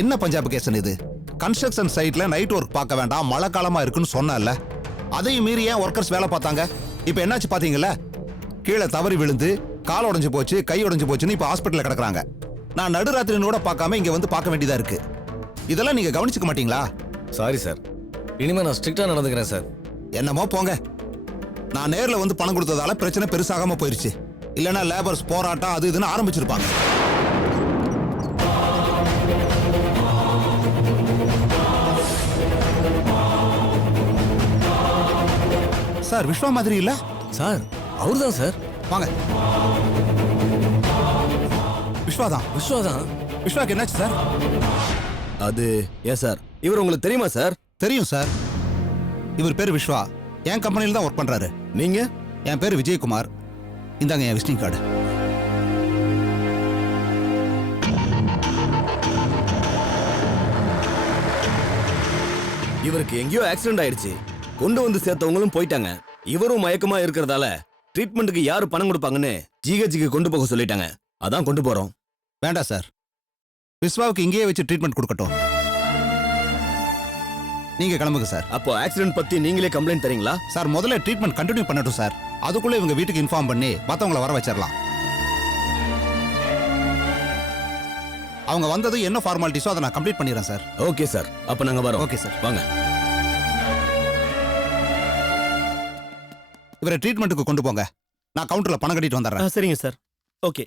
என்ன பஞ்சாப் கேசன் இது? கன்ஸ்ட்ரக்ஷன் சைட்ல நைட் ஒர்க் பார்க்க வேண்டாம், மழை காலமா இருக்குன்னு சொன்னல. அதையும் மீறி ஏன் ஒர்க்கர்ஸ் வேலை பார்த்தாங்க? இப்போ என்னாச்சு பாத்தீங்களா? கீழே தவறி விழுந்து கால் உடைஞ்சு போச்சு, கை உடைஞ்சு போச்சுன்னு இப்போ ஹாஸ்பிட்டல்ல கிடக்குறாங்க. நான் நடுராத்திரின்னு கூட பார்க்காம இங்க வந்து பார்க்க வேண்டியதா இருக்கு. இதெல்லாம் நீங்க கவனிச்சுக்க மாட்டீங்களா? சாரி சார், இனிமே நான் ஸ்ட்ரிக்டா நடந்துக்கிறேன் சார். என்னமோ போங்க. நான் நேர்ல வந்து பணம் கொடுத்ததால பிரச்சனை பெருசாகாம போயிருச்சு. இல்லைன்னா லேபர்ஸ் போராட்டம் அது இதுன்னு ஆரம்பிச்சிருப்பாங்க. சார், விஸ்வா மாதிரி இல்ல? சார், அவர்தான் சார். வாங்க. விஸ்வாதான். விஸ்வாதான். விஸ்வாக்கு என்னாச்சு சார்? அது ஏன் சார், இவர் உங்களுக்கு தெரியுமா சார்? தெரியும் சார். இவர் பேரு விஸ்வா. என் கம்பெனில தான் ஒர்க் பண்றாரு. நீங்க? என் பேரு விஜயகுமார். இந்தாங்க என் விசிட்டிங் கார்டு. இவருக்கு எங்கேயோ ஆக்சிடென்ட் ஆயிடுச்சு. கொண்டு வந்து சேர்த்தவங்களும் போயிட்டாங்க. இவரும் மயக்கமா இருக்கிறதால ட்ரீட்மெண்ட்டுக்கு யாரு பணம் கொடுப்பாங்கன்னு ஜிஹெச்சுக்கு கொண்டு போக சொல்லிட்டாங்க. அதான் கொண்டு போறோம். வேண்டாம் சார், விஸ்வாவுக்கு இங்கேயே வச்சு ட்ரீட்மெண்ட் கொடுக்கட்டும். நீங்க கிளம்புங்க சார். அப்போ ஆக்சிடென்ட் பத்தி நீங்களே கம்ப்ளைண்ட் தரீங்களா? சார், முதல்ல ட்ரீட்மெண்ட் கண்டினியூ பண்ணட்டும் சார். அதுக்குள்ள இவங்க வீட்டுக்கு இன்ஃபார்ம் பண்ணி மத்தவங்கள வர வச்சிடலாம். அவங்க வந்தது என்ன ஃபார்மாலிட்டிஸோ அதை நான் கம்ப்ளீட் பண்ணிடுறேன் சார். ஓகே சார், அப்ப நாங்க வரோம். ஓகே சார், வாங்க. இவரை ட்ரீட்மெண்ட்டுக்கு கொண்டு போங்க. நான் கவுண்டர்ல பணம் கட்டிட்டு வந்துடுறேன். சரிங்க சார். ஓகே.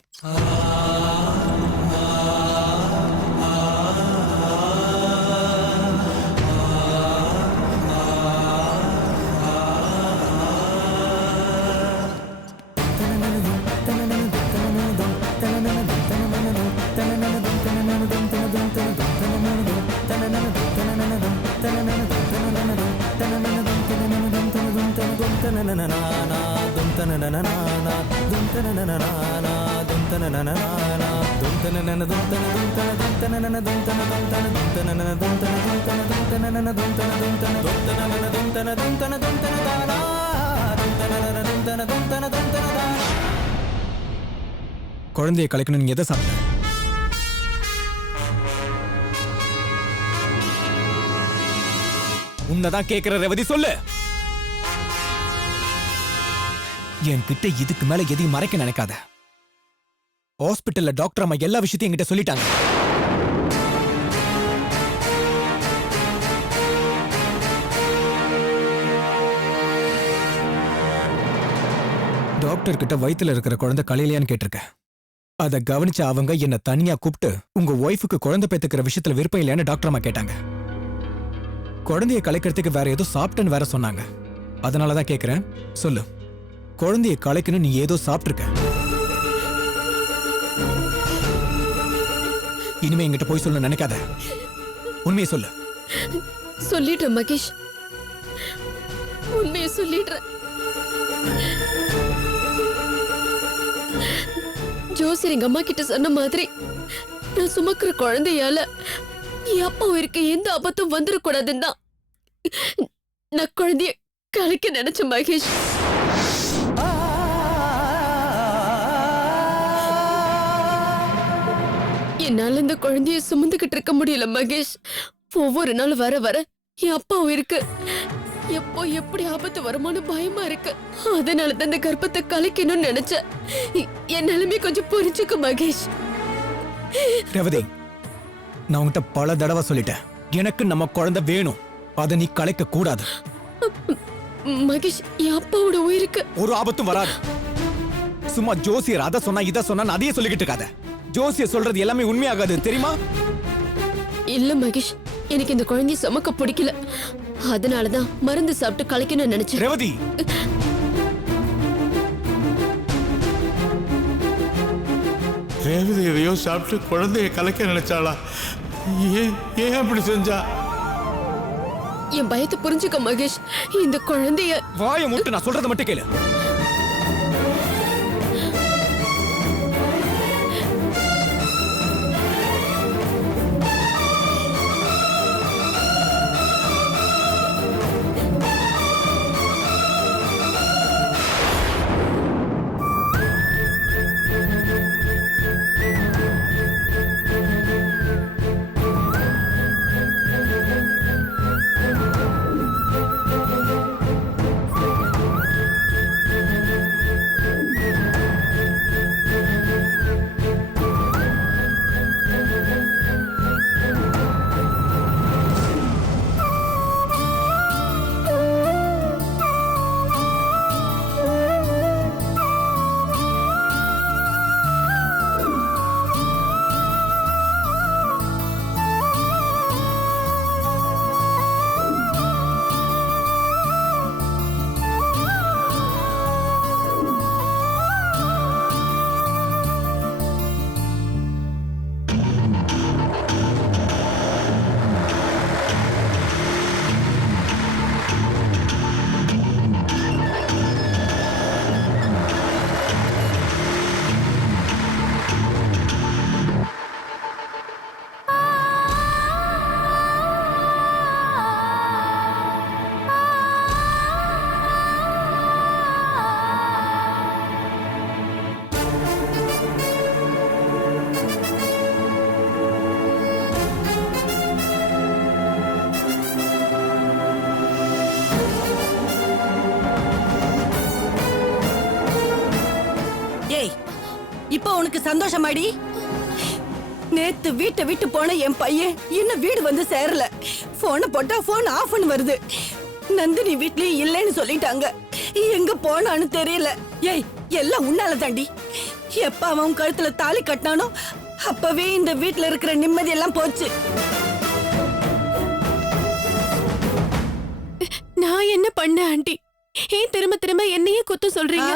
குழந்தையை கலைக்கணும். நீங்க எதை சாப்பிட்ட? உன்னதான் கேட்கிற ரேவதி, சொல்லு. என்கிட்ட இதுக்கு மேல எதையும் மறைக்க நினைக்காத. ஹாஸ்பிட்டல்ல டாக்டர் அம்மா எல்லா விஷயத்தையும் என்கிட்ட சொல்லிட்டாங்க. டாக்டர் கிட்ட வயித்துல இருக்கிற குழந்தை கலையிலையான்னு கேட்டிருக்க. அதை கவனிச்ச அவங்க என்ன தனியா கூப்பிட்டு உங்க ஒய்ஃபுக்கு குழந்தை பெத்துக்கிற விஷயத்துல விருப்பம் இல்லையான்னு டாக்டர் அம்மா கேட்டாங்க. குழந்தைய கலைக்கிறதுக்கு வேற ஏதோ சாப்பிட்டேன்னு வேற சொன்னாங்க. அதனாலதான் கேக்குறேன், சொல்லு. குழந்தைய கலைக்கணும், நீ ஏதோ சாப்பிட்டுருக்க. இனிமே என்கிட்ட போய் சொல்ல நினைக்காத. உண்மையை சொல்லு. சொல்லிட்டேன் மகேஷ், உண்மையை சொல்லிடுறேன். ஜோசியர் எங்க அம்மா கிட்ட சொன்ன மாதிரி நான் சுமக்கிற குழந்தையால என் அப்பா இருக்க எந்த ஆபத்தும் வந்துடக்கூடாதுன்னு தான் நான் குழந்தைய கலைக்க நினைச்சேன் மகேஷ். என்னால இந்த குழந்தைய சுமந்துகிட்டு இருக்க முடியல மகேஷ். ஒவ்வொரு நாள் வர வர என் அப்பா இருக்கு எப்போ எப்படி ஆபத்து வருமானு பயமா இருக்கு. அதனாலதான் இந்த கர்ப்பத்தை கலைக்கணும்னு நினைச்சேன். என் நிலைமை கொஞ்சம் புரிஞ்சுக்க மகேஷ். ரேவதி, நான் உன்கிட்ட பல தடவை சொல்லிட்டேன், எனக்கு நம்ம குழந்தை வேணும். அதை நீ கலைக்க கூடாது. மகேஷ், என் அப்பாவோட உயிருக்கு ஒரு ஆபத்தும் வராது. சும்மா ஜோசியர் அதை சொன்னா இதை சொன்னா அதையே சொல்லிக்கிட்டு இருக்காத. ஜோசியர் சொல்றது எல்லாமே உண்மையாகாது, தெரியுமா? இல்ல மகேஷ், எனக்கு இந்த குழந்தைய சுமக்க பிடிக்கல. அதனாலதான் மருந்து சாப்பிட்டு கலைக்கணும்னு நினைச்சேன். ரேவதி, ரேவதி எதையோ சாப்பிட்டு குழந்தைய கலைக்க நினைச்சாளா? ஏன் அப்படி செஞ்சா? என் பயத்தை புரிஞ்சுக்க மகேஷ். இந்த குழந்தைய வாயை மூட்டு, நான் சொல்றதை மட்டும் கேளு. சந்தோஷமாடி? நேத்து வீட்டை விட்டு போன என் பையன் இன்னும் வீடு வந்து சேரல. போனை போட்டா போன் ஆஃப் வருது. நந்தினி வீட்லயும் இல்லைன்னு சொல்லிட்டாங்க. எங்க போனான்னு தெரியல. ஏய், எல்லாம் உன்னால தாண்டி. எப்ப அவன் கழுத்துல தாலி கட்டினானோ அப்பவே இந்த வீட்ல இருக்கிற நிம்மதி எல்லாம் போச்சு. நான் என்ன பண்ண ஆண்டி? ஏன் திரும்ப திரும்ப என்னையே குத்து சொல்றீங்க?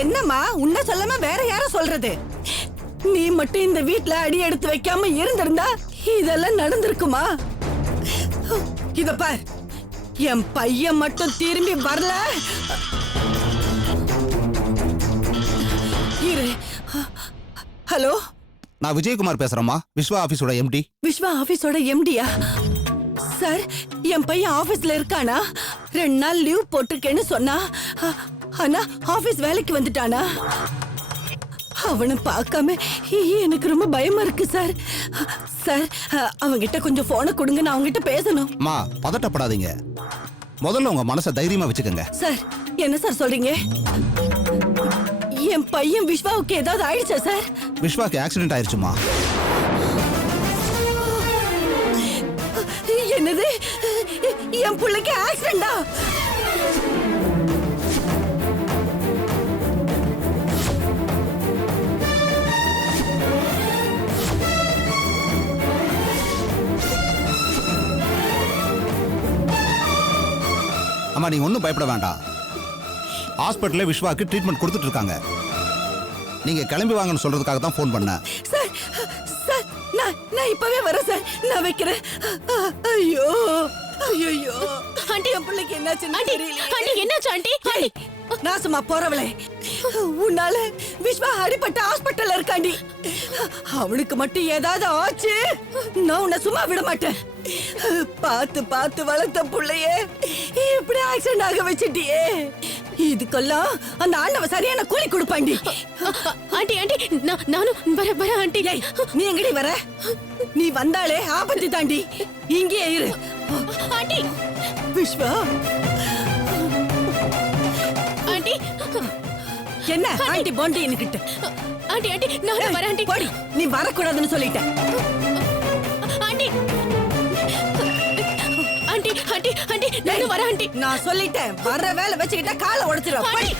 என்னம்மா, உன்ன சொல்லாம வேற யார சொல்றது? நீ மட்டும் இந்த வீட்ல அடி எடுத்து வைக்காம இருந்திருந்தா இதெல்லாம் நடந்திருக்குமா? இத பார், என் பையன் மட்டும் திரும்பி வரல. இரு. ஹலோ, நான் விஜயகுமார் பேசுறேம்மா, விஸ்வா ஆபீஸோட எம்டி. விஸ்வா ஆபீஸோட எம்டியா? சார், என் பையன் ஆபீஸ்ல இருக்கானா? 2 நாள் லீவ் போட்டிருக்கேன்னு சொன்னா. ஆனா ஆபீஸ் வேலைக்கு வந்துட்டானா? அவனை பார்க்காம எனக்கு ரொம்ப பயமா இருக்கு சார். சார், அவங்கிட்ட கொஞ்சம் போனை கொடுங்க, நான் அவங்கிட்ட பேசணும். அம்மா, பதட்டப்படாதீங்க. முதல்ல உங்க மனசை தைரியமா வச்சுக்கோங்க. சார், என்ன சார் சொல்றீங்க? என் பையன் விஸ்வாவுக்கு ஏதாவது ஆயிடுச்சா சார்? விஸ்வாக்கு ஆக்சிடென்ட் ஆயிருச்சுமா. என்னது? என் பிள்ளைக்கு ஆக்சிடென்டா? அம்மா, நீங்க ஒன்றும் பயப்பட வேண்டாம். ஹாஸ்பிட்டல்ல விஸ்வாக்கு ட்ரீட்மெண்ட் கொடுத்துட்டு இருக்காங்க. நீங்க கிளம்பி வாங்கன்னு சொல்றதுக்காக தான் ஃபோன் பண்ணேன். சார், சார், நான் இப்பவே வரேன் சார். நான் வைக்கிறேன். ஐயோ, ஐயோ, ஆண்டி, என் பிள்ளைக்கு என்னாச்சுன்னு ஆண்டி, தெரியல. ஆண்டி, என்னாச்சு ஆண்டி? ஏய், நான் சும்மா போறவளே, உன்னால விஸ்வா அடிபட்ட ஹாஸ்பிட்டல்ல இருக்காண்டி. அவனுக்கு மட்டும் ஏதாவது ஆச்சு, நான் உன்னை சும்மா விட மாட்டேன். பார்த்து பார்த்து வளர்த்த புள்ளையே இப்படி ஆக்சிடென்ட் ஆக வச்சிட்டியே. இதுக்கெல்லாம் அந்த ஆண்டவ சரியான கூலி கொடுப்பாண்டி. ஆண்டி, ஆண்டி, நானும் வர ஆண்டி. ஏய், நீ எங்கடி வர? நீ வந்தாலே ஆபத்து தாண்டி. இங்கே இரு. ஆண்டி, விஸ்வா. ஆண்டி, என்ன ஆண்டி போண்டி என்கிட்ட? ஆண்டி, ஆண்டி, நானும் வர ஆண்டி. போடி, நீ வரக்கூடாதுன்னு சொல்லிட்டேன். ஆண்டி, ஆண்டி, ஆண்டி, ஆண்டி, நானும் வர ஆண்டி. நான் சொல்லிட்டேன், வர்ற வேலை வச்சுக்கிட்டா காலை உடைச்சிருவேன். ஆண்டி,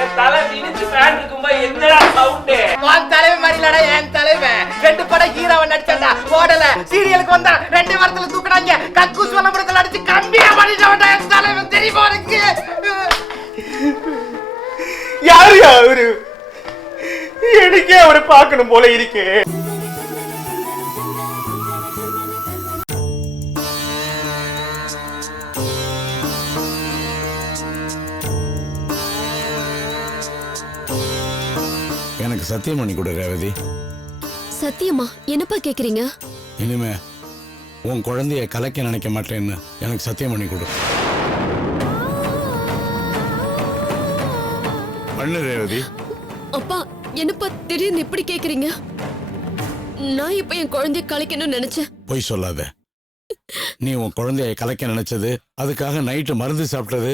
என் தலை விரிச்சு ஃபேன் இருக்கும்போது என்னடா சவுண்ட்? உன் தலைவன் மாதிரி இல்லடா என் தலைவன். 2 படம் ஹீரோவை நடிச்சா போடல, சீரியலுக்கு வந்தா 2 வாரத்துல தூக்குறாங்க. கக்கூஸ் வளம்படத்துல அடிச்சு கம்பியா பண்ணிட்டா என் தலைவன். தெரியுமா உனக்கு? யாரு அவரு? எனக்கே அவரை பார்க்கணும் போல இருக்கு. எனக்கு சத்தியம் பண்ணி கொடு ரேவதி. சத்தியமா? என்னப்பா கேக்குறீங்க? இனிமே உன் குழந்தைய கலைக்க நினைக்க மாட்டேன்னு எனக்கு சத்தியம் பண்ணி கொடு. பண்ணு ரேவதி. அப்பா, என்னப்பா திடீர்னு இப்படி கேக்குறீங்க? நான் இப்ப என் குழந்தைய கலைக்கணும்னு நினைச்சேன். பொய் சொல்லாத. நீ உன் குழந்தைய கலைக்க நினைச்சது, அதுக்காக நைட்டு மருந்து சாப்பிட்டது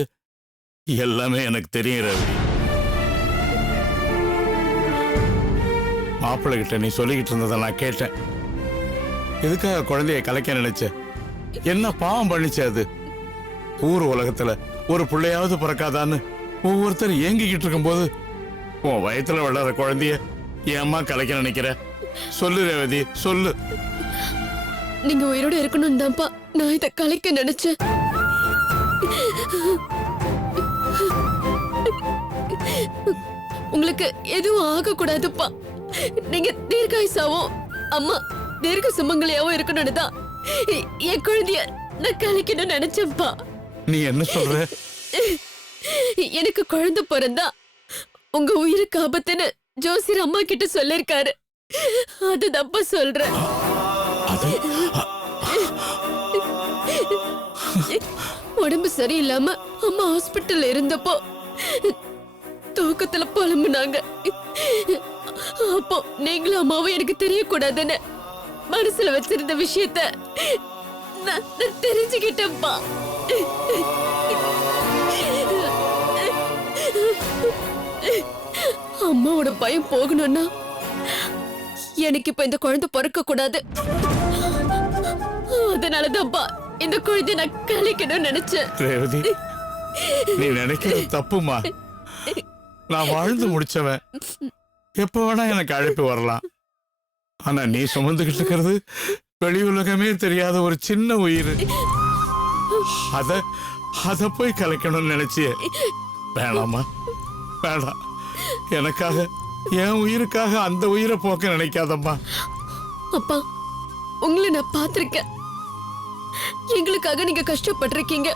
எல்லாமே எனக்கு தெரியும் ரேவதி. மாப்பிள்ளை கிட்ட நீ சொல்லிக்கிட்டு இருந்ததை நான் கேட்டேன். எதுக்காக குழந்தைய கலைக்க நினைச்ச? என்ன பாவம் பண்ணிச்சு அது? ஊர் உலகத்துல ஒரு பிள்ளையாவது பிறக்காதான்னு ஒவ்வொருத்தர் ஏங்கிக்கிட்டு இருக்கும்போது உன் வயத்துல வளர குழந்தைய ஏம்மா கலைக்க நினைக்கிற? சொல்லு ரேவதி, சொல்லு. நீங்க உயிரோட இருக்கணும் தான்ப்பா நான் இதை கலைக்க நினைச்சேன். உங்களுக்கு எதுவும் ஆக கூடாதுப்பா. நீங்க தீர்காயுசாவும் அம்மா தீர்க்க சுமங்கலியாவும் இருக்கணும்னு தான் என் குழந்தைய நான் கலைக்கணும்னு நினைச்சேன்ப்பா. நீ என்ன சொல்ற? எனக்கு குழந்தை பிறந்தா உங்க உயிருக்கு ஆபத்துன்னு ஜோசியர் அம்மா கிட்ட சொல்லிருக்காரு. அதுதான்ப்பா சொல்றேன். உடம்பு சரியில்லாம அம்மா ஹாஸ்பிட்டல்ல இருந்தப்போ தூக்கத்துல புலம்புனாங்க. அப்போ நீங்களும் அம்மாவும் எனக்கு தெரியக்கூடாதுன்னு மனசுல வச்சிருந்த விஷயத்த நான் தெரிஞ்சுக்கிட்டேன்ப்பா. அம்மாவோட பயம் போகணும்னா எனக்கு இப்ப இந்த குழந்தை பிறக்க கூடாது. அதனாலதான்ப்பா இந்த குழந்தை நான் கழிக்கணும்னு நினைச்சேன். ரேவதி, நீ நினைக்கிறது தப்புமா. நான் வாழ்ந்து முடிச்சவன், எப்ப வேணா எனக்கு அழைப்பு வரலாம். ஆனா நீ சுமந்துகிட்டு இருக்கிறது வெளி உலகமே தெரியாத ஒரு சின்ன உயிர். அத போய் கலைக்கணும்னு நினைச்சியே. வேணாமா, வேணாம். எனக்காக, என் உயிருக்காக அந்த உயிரை போக்க நினைக்காதம்மா. அப்பா, உங்களை நான் பார்த்திருக்கேன். எங்களுக்காக நீங்க கஷ்டப்பட்டிருக்கீங்க.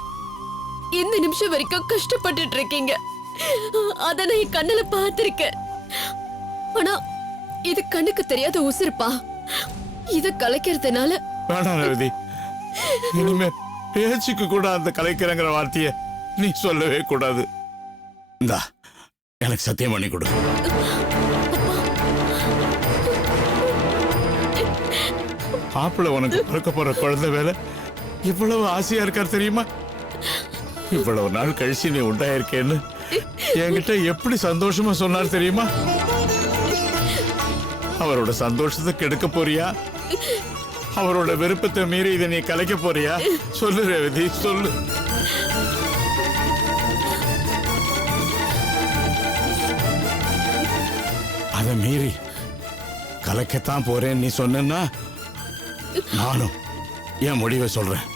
இந்த நிமிஷம் வரைக்கும் கஷ்டப்பட்டுட்டு இருக்கீங்க. அத நான் என் கண்ணுல பார்த்திருக்கேன். ஆனா இது கண்ணுக்கு தெரியாத உசுருப்பா. இத கலைக்கிறதுனால வேணாம் ரேவதி, இனிமே பேச்சுக்கு கூட அந்த கலைக்கிறங்கிற வார்த்தைய நீ சொல்லவே கூடாது. இந்தா, எனக்கு சத்தியம் பண்ணி கொடு. மாப்பிள்ள உனக்கு பிறக்க போற குழந்தை வேலை இவ்வளவு ஆசையா இருக்கார் தெரியுமா? இவ்வளவு நாள் கழிச்சு நீ உண்டாயிருக்கேன்னு என்கிட்ட எப்படி சந்தோஷமா சொன்னார் தெரியுமா? அவரோட சந்தோஷத்தை கெடுக்க போறியா? அவரோட விருப்பத்தை மீறி இதை நீ கலைக்க போறியா? சொல்லு ரேவதி, சொல்லு. அதை மீறி கலைக்கத்தான் போறேன் நீ சொன்னா நானும் என் முடிவை சொல்றேன்.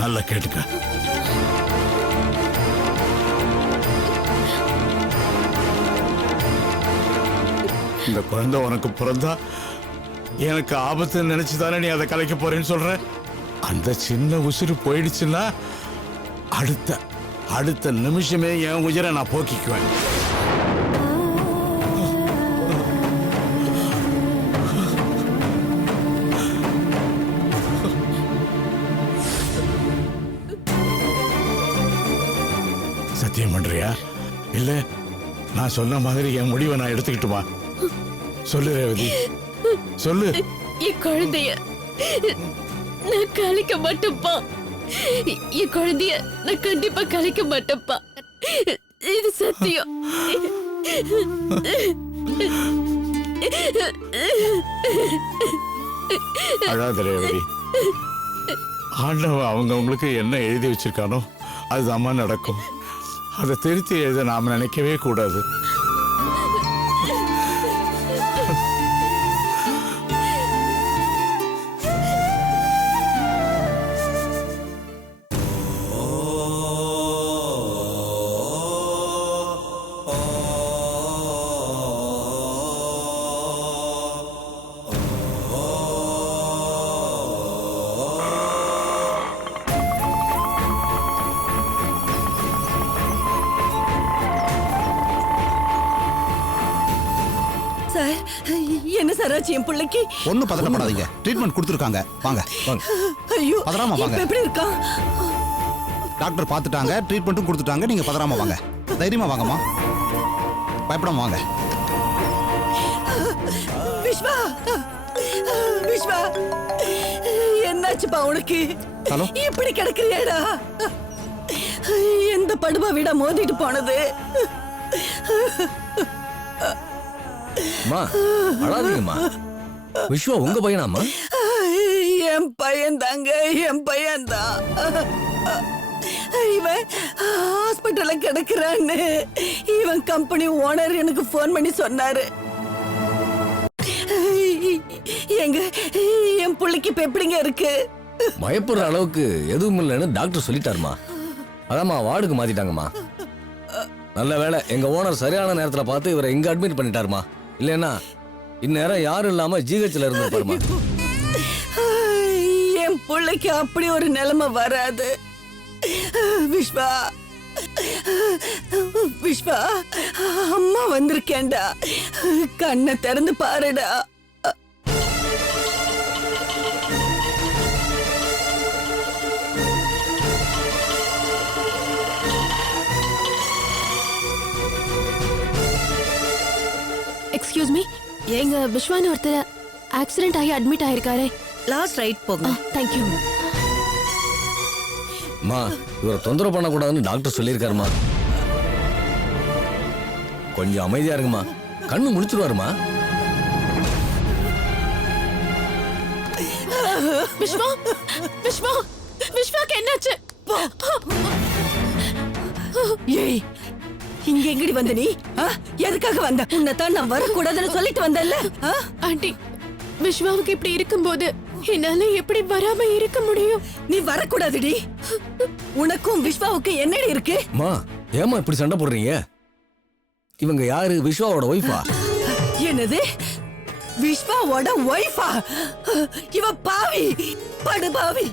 நல்லா கேட்டுக்க. இந்த குழந்தை உனக்கு பிறந்தா எனக்கு ஆபத்து நினைச்சுதானே நீ அதை கலைக்க போறேன்னு சொல்ற. அந்த சின்ன உசுறு போயிடுச்சுன்னா அடுத்த நிமிஷமே என் உயிரை நான் போக்கிக்குவேன். சத்தியம் பண்றியா? இல்ல நான் சொன்ன மாதிரி என் முடிவை நான் எடுத்துக்கிட்டுமா? சொல்லு ரேவதி, சொல்லு. என் குழந்தைய நான் கலைக்க மாட்டேன்ப்பா. என் குழந்தைய நான் கண்டிப்பா கலைக்க மாட்டேன்ப்பா. இது சத்தியம். அழாத ரேவதி. ஆண்டவன் அவங்களுக்கு என்ன எழுதி வச்சிருக்கானோ அதுதாம்மா நடக்கும். அதை திருத்தி எழுத நாம நினைக்கவே கூடாது. சார், என்ன சார் ஆச்சு என் பிள்ளைக்கு? ஒன்னும் பதட்டப்படாதீங்க. ட்ரீட்மெண்ட் கொடுத்துருக்காங்க. வாங்க வாங்க. ஐயோ, பதறாம வாங்க. இப்ப எப்படி இருக்கா? டாக்டர் பார்த்துட்டாங்க, ட்ரீட்மெண்ட்டும் கொடுத்துட்டாங்க. நீங்க பதறாம வாங்க. தைரியமா வாங்கம்மா, பயப்படாம வாங்க. விஸ்வா, விஸ்வா, என்னாச்சுப்பா உனக்கு? ஹலோ? இப்படி கிடக்குறியாடா? எந்த படுபா வீட மோதிட்டு போனது? அம்மா, அழாதீங்கம்மா. விஸ்வா உங்க பையனாம்மா? என் பையன் தாங்க, என் பையன் தான். இவன் ஹாஸ்பிட்டல்ல கிடக்குறான்னு இவன் கம்பெனி ஓனர் எனக்கு போன் பண்ணி சொன்னாரு. எங்க என் பிள்ளைக்கு இப்ப எப்படிங்க இருக்கு? பயப்படுற அளவுக்கு எதுவும் இல்லைன்னு டாக்டர் சொல்லிட்டாருமா. அதாம்மா வார்டுக்கு மாத்திட்டாங்கம்மா. நல்ல வேளை எங்க ஓனர் சரியான நேரத்துல பார்த்து இவரை இங்க அட்மிட் பண்ணிட்டாருமா. இல்லைன்னா இந்நேரம் யாரும் இல்லாம ஜிஹெச்ல இருந்து பாருமா. என் பிள்ளைக்கு அப்படி ஒரு நிலைமை வராது. விஸ்வா, விஸ்வா, அம்மா வந்திருக்கேன்டா, கண்ணை திறந்து பாருடா. எக்ஸ்கியூஸ் மீ, எங்க விஸ்வான்னு ஒருத்தர் ஆக்சிடென்ட் ஆகி அட்மிட் ஆயிருக்காரே. லாஸ்ட் ரைட் போங்க. தேங்க்யூ. அம்மா, இவரை தொந்தரவு பண்ணக்கூடாதுன்னு டாக்டர் சொல்லியிருக்காருமா. கொஞ்சம் அமைதியா இருங்கம்மா, கண்ணு முடிச்சிருவாருமா. விஸ்வா, விஸ்வா, விஸ்வாக்கு என்னாச்சு? ஏய், இங்க எங்கடி வந்த நீ? எதுக்காக வந்த? உன்னைத்தான் நான் வரக்கூடாதுன்னு சொல்லிட்டு வந்தேன்ல. ஆண்டி, விஸ்வாவுக்கு இப்படி இருக்கும்போது என்னால எப்படி வராம இருக்க முடியும்? நீ வரக்கூடாதுடி. உனக்கும் விஸ்வாவுக்கு என்னடி இருக்கு? அம்மா, ஏமா இப்படி சண்டை போடுறீங்க? இவங்க யாரு? விஸ்வாவோட ஒய்ஃபா? என்னது? விஸ்வாவோட ஒய்ஃபா? இவ பாவி, படுபாவி.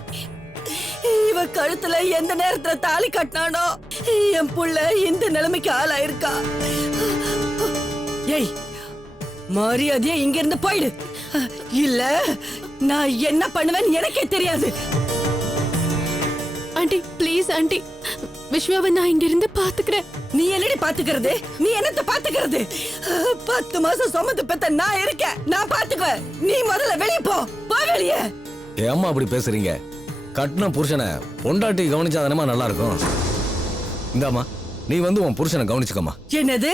இவ கழுத்துல எந்த நேரத்துல தாலி கட்டினானோ என் புள்ள இந்த நிலைமைக்கு ஆளாயிருக்கா. ஏய், மரியாதையா இங்க இருந்து போயிடு, இல்ல நான் என்ன பண்ணுவேன்னு எனக்கே தெரியாது. ஆண்டி ப்ளீஸ் ஆண்டி, விஸ்வாவை நான் இங்க இருந்து பாத்துக்கிறேன். நீ என்னடி பாத்துக்கிறது? நீ என்னத்த பாத்துக்கிறது? 10 மாசம் சுமந்து பெத்த நான் இருக்கேன், நான் பாத்துக்குவேன். நீ முதல்ல வெளிய போ, போ வெளியே. ஏம்மா அப்படி பேசுறீங்க? கட்டின புருஷனை பொண்டாட்டி கவனிச்சாதானமா நல்லா இருக்கும். இந்தாம்மா, நீ வந்து உன் புருஷனை கவனிச்சுக்கம்மா. என்னது?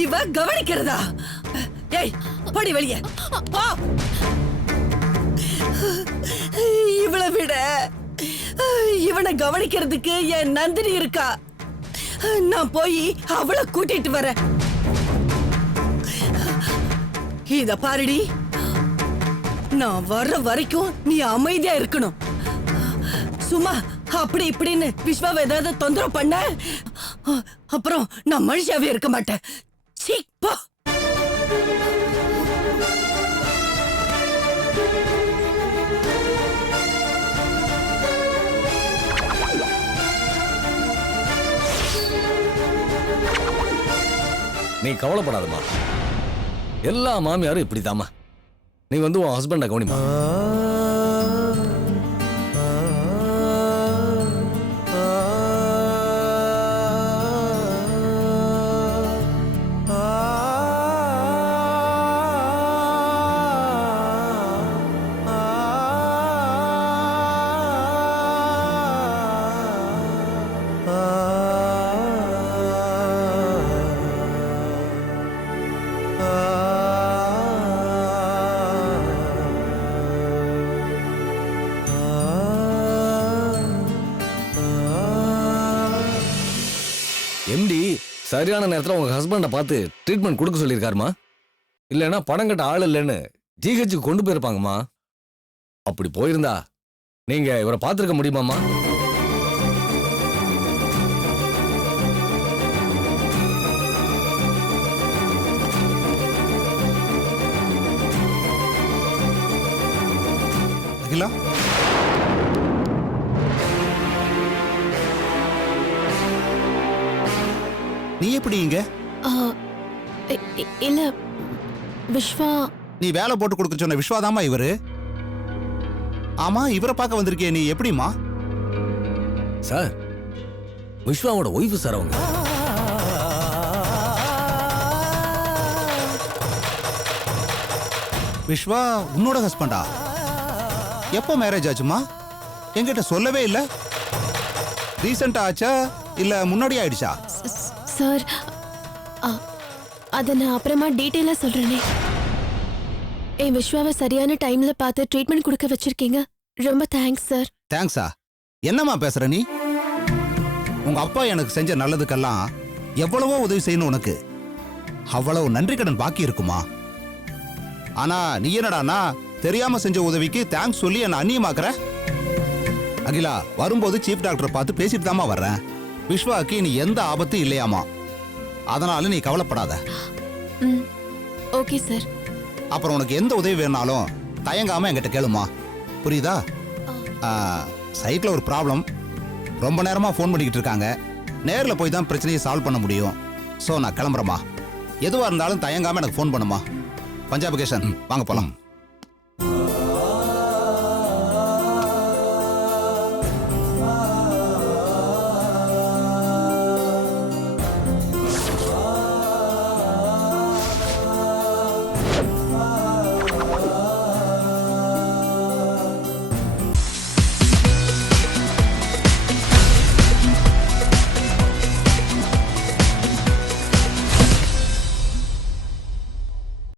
இவ கவனிக்கிறதா? ஏய், போடி வெளியே போ. இவளை விட இவனை கவனிக்கிறதுக்கு என் நந்தினி இருக்கா. நான் போய் அவளை கூட்டிட்டு வரேன். இத பாருடி, நான் வர்ற வரைக்கும் நீ அமைதியா இருக்கணும். சும்மா அப்படி இப்படின்னு விஸ்வாவை ஏதாவது தொந்தரவு பண்ண, அப்புறம் நான் மனுஷாவே இருக்க மாட்டேன். சீ, போ. நீ கவலைப்படாதம்மா, எல்லா மாமியாரும் இப்படிதாம்மா. நீ வந்து உன் ஹஸ்பண்டை கவனிமா. எம்டி சரியான நேரத்தில் உங்க ஹஸ்பண்டை பார்த்து ட்ரீட்மெண்ட் கொடுக்க சொல்லியிருக்காருமா. இல்லைன்னா பணம் கட்ட ஆள் இல்லைன்னு ஜிஹெச்சுக்கு கொண்டு போயிருப்பாங்கம்மா. அப்படி போயிருந்தா நீங்க இவரை பார்த்துருக்க முடியுமாம்மா? அகிலா, நீ எப்படி இங்க? இல்ல விஸ்வா. நீ வேலை போட்டு கொடுக்க சொன்ன விஸ்வாதாமா இவரு? ஆமா, இவரை பார்க்க வந்திருக்கே நீ, எப்படிமா? சார், விஸ்வாவோட ஒய்ஃபு சார் அவங்க. விஸ்வா உன்னோட ஹஸ்பண்டா? எப்போ மேரேஜ் ஆச்சுமா? என்கிட்ட சொல்லவே இல்ல. ரீசெண்டா ஆச்சா இல்ல முன்னாடி ஆயிடுச்சா? சார், அத நான் அப்புறமா டீட்டெயிலா சொல்றேனே. என் விஸ்வாவை சரியான டைம்ல பார்த்து ட்ரீட்மெண்ட் கொடுக்க வச்சிருக்கீங்க. ரொம்ப தேங்க்ஸ் சார். தேங்க்ஸா? என்னம்மா பேசுற நீ? உங்க அப்பா எனக்கு செஞ்ச நல்லதுக்கெல்லாம் எவ்வளவோ உதவி செய்யணும் உனக்கு. அவ்வளவு நன்றி கடன் பாக்கி இருக்குமா? ஆனா நீ என்னடானா தெரியாம செஞ்ச உதவிக்கு தேங்க்ஸ் சொல்லி என்ன அந்நியமாக்குற? அகிலா, வரும்போது சீஃப் டாக்டரை பார்த்து பேசிட்டு தாமா வர்றேன். விஸ்வாக்கு நீ எந்த ஆபத்தும் இல்லையாமா, அதனால நீ கவலைப்படாத. Okay sir. அப்புறம் உனக்கு எந்த உதவி வேணாலும் தயங்காம என்கிட்ட கேளுமா. புரியுதா? சைட்ல ஒரு ப்ராப்ளம், ரொம்ப நேரமா ஃபோன் பண்ணிக்கிட்டு இருக்காங்க. நேர்ல போய் தான் பிரச்சனையை சால்வ் பண்ண முடியும். ஸோ நான் கிளம்புறேம்மா. எதுவாக இருந்தாலும் தயங்காம எனக்கு ஃபோன் பண்ணுமா. பஞ்சாப் கிஷன் வாங்க போலாம்.